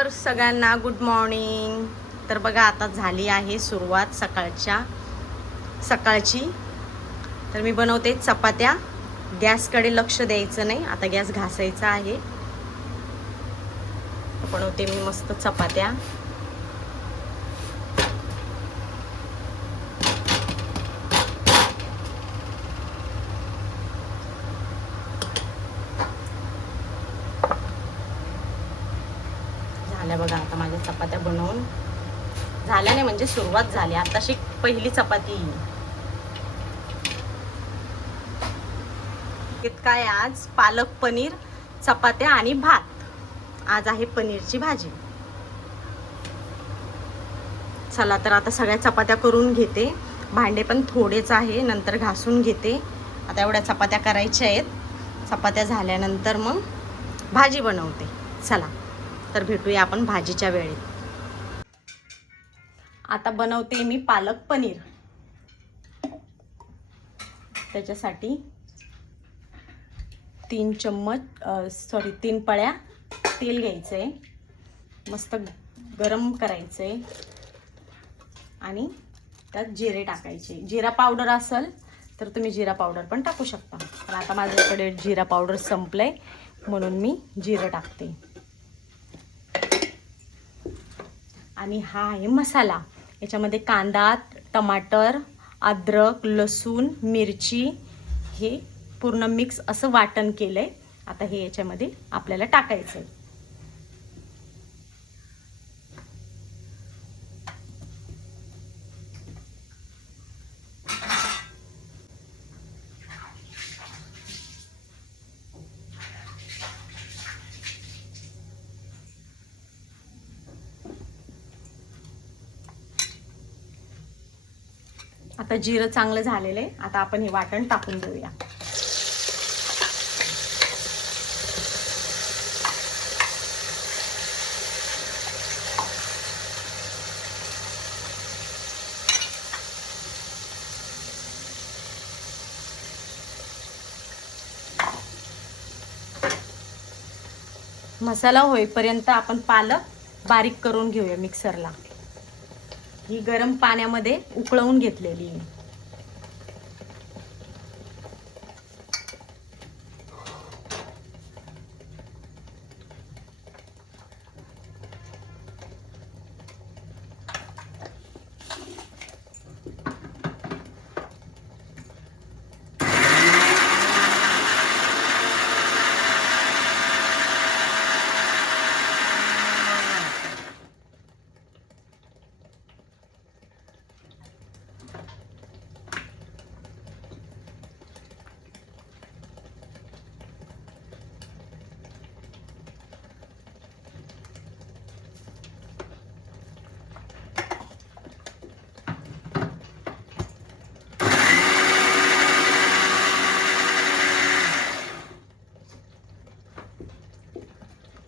तर सगळ्यांना good morning तर बघा आता झाली आहे सुरुवात सकाळच्या सकाळची. तर मी बनवते चपात्या. गॅसकडे लक्ष द्यायचं नाही आता गॅस घासायचा आहे. बनवते मी मस्त चपात्या. झाल्या बघा आता माझ्या चपात्या बनवून. झाल्या नाही म्हणजे सुरुवात झाली. आताशी पहिली चपाती. इतकं काय आज? पालक पनीर चपात्या आणि भात. आज आहे पनीरची भाजी. चला तर आता सगळ्या चपात्या करून घेते. भांडे पण थोडेच आहे. नंतर घासून घेते. आता एवढ्या चपात्या करायच्या आहेत. चपात्या झाल्यानंतर मग भाजी बनवते. चला. तर भेटूया आपण भाजीच्या वेळेत आता बनवते मी पालक पनीर. त्याच्यासाठी तीन चम्मच सॉरी तीन पळ्या तेल घ्यायचं आहे मस्त गरम करायचं आहे आणि त्यात जिरे टाकायचे. जिरा पावडर असेल तर तुम्ही जिरा पावडर पण टाकू शकता. पण आता माझ्याकडे जिरा पावडर संपलं आहे म्हणून मी जिरं टाकते. आणि हा आहे मसाला. याच्यामध्ये कांदा टमाटर अद्रक लसूण मिरची हे पूर्ण मिक्स असं वाटण केलं आहे आता हे याच्यामध्ये आपल्याला टाकायचं आहे आता जिरं चांगलं झालेलं आहे. आता आपण हे वाटण टाकून देऊया. मसाला होईपर्यंत आपण पालक बारीक करून घेऊया मिक्सरला ही गरम पाण्यामध्ये उकळवून घेतलेली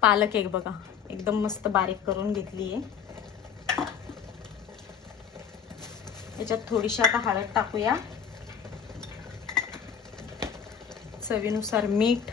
पालक एक बघा. एकदम मस्त बारीक करून घेतली आहे याच्यात थोडीशी आता हळद टाकूया. चवीनुसार मीठ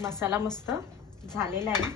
मसाला मस्त झालेला आहे.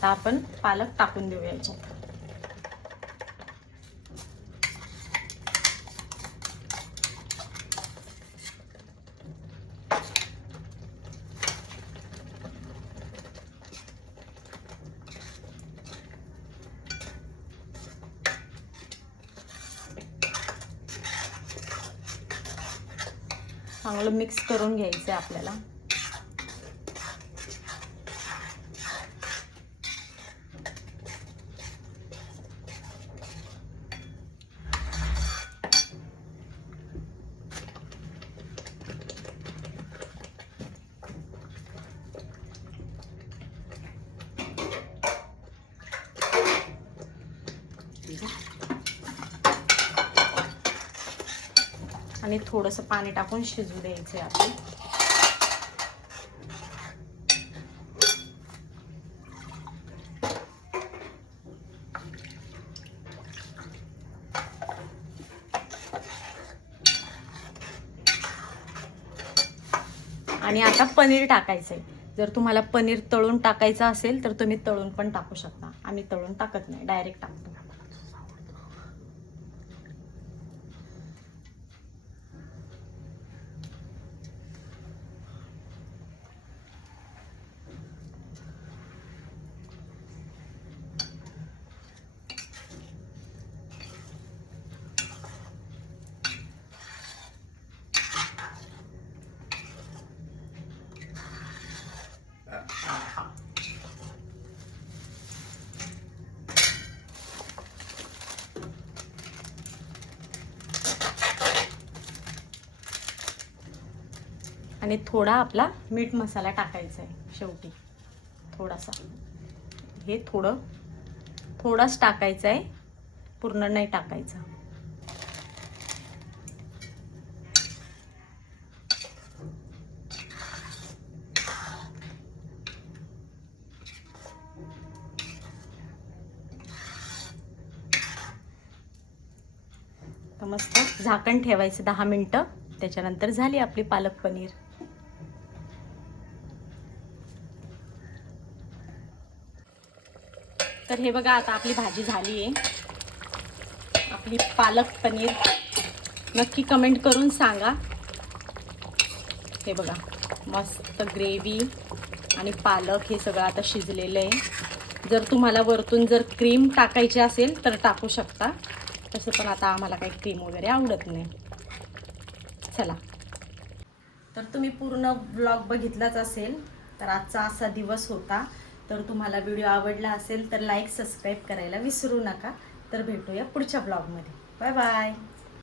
आता आपण पालक टाकून देऊया याच्यात. चांगलं मिक्स करून घ्यायचं आहे आपल्याला. आणि थोडंसं पाणी टाकून शिजू द्यायचं आहे आपण. आणि आता पनीर टाकायचं आहे जर तुम्हाला पनीर तळून टाकायचं असेल तर तुम्ही तळून पण टाकू शकता. आम्ही तळून टाकत नाही डायरेक्ट टाकतो. आणि थोडा आपला मीठ मसाला टाकायचा आहे शेवटी. थोडासा. हे थोडं थोडाच टाकायचं आहे. पूर्ण नाही टाकायचं. तर मस्त झाकण ठेवायचं दहा मिनटं. त्याच्यानंतर झाली आपली पालक पनीर. तर हे बघा आता आपली भाजी झाली आहे. आपली पालक पनीर. नक्की कमेंट करून सांगा. हे बघा मस्त ग्रेव्ही आणि पालक हे सगळं आता शिजलेलं आहे. जर तुम्हाला वरतून जर क्रीम टाकायची असेल तर टाकू शकता. तसं पण आता आम्हाला काही क्रीम वगैरे आवडत नाही. चला. तर तुम्ही पूर्ण ब्लॉग बघितलाच असेल तर आजचा असा दिवस होता. तर तुम्हाला व्हिडिओ आवडला असेल तर लाईक सबस्क्राईब करायला विसरू नका. तर भेटूया पुढच्या ब्लॉगमध्ये. Bye bye.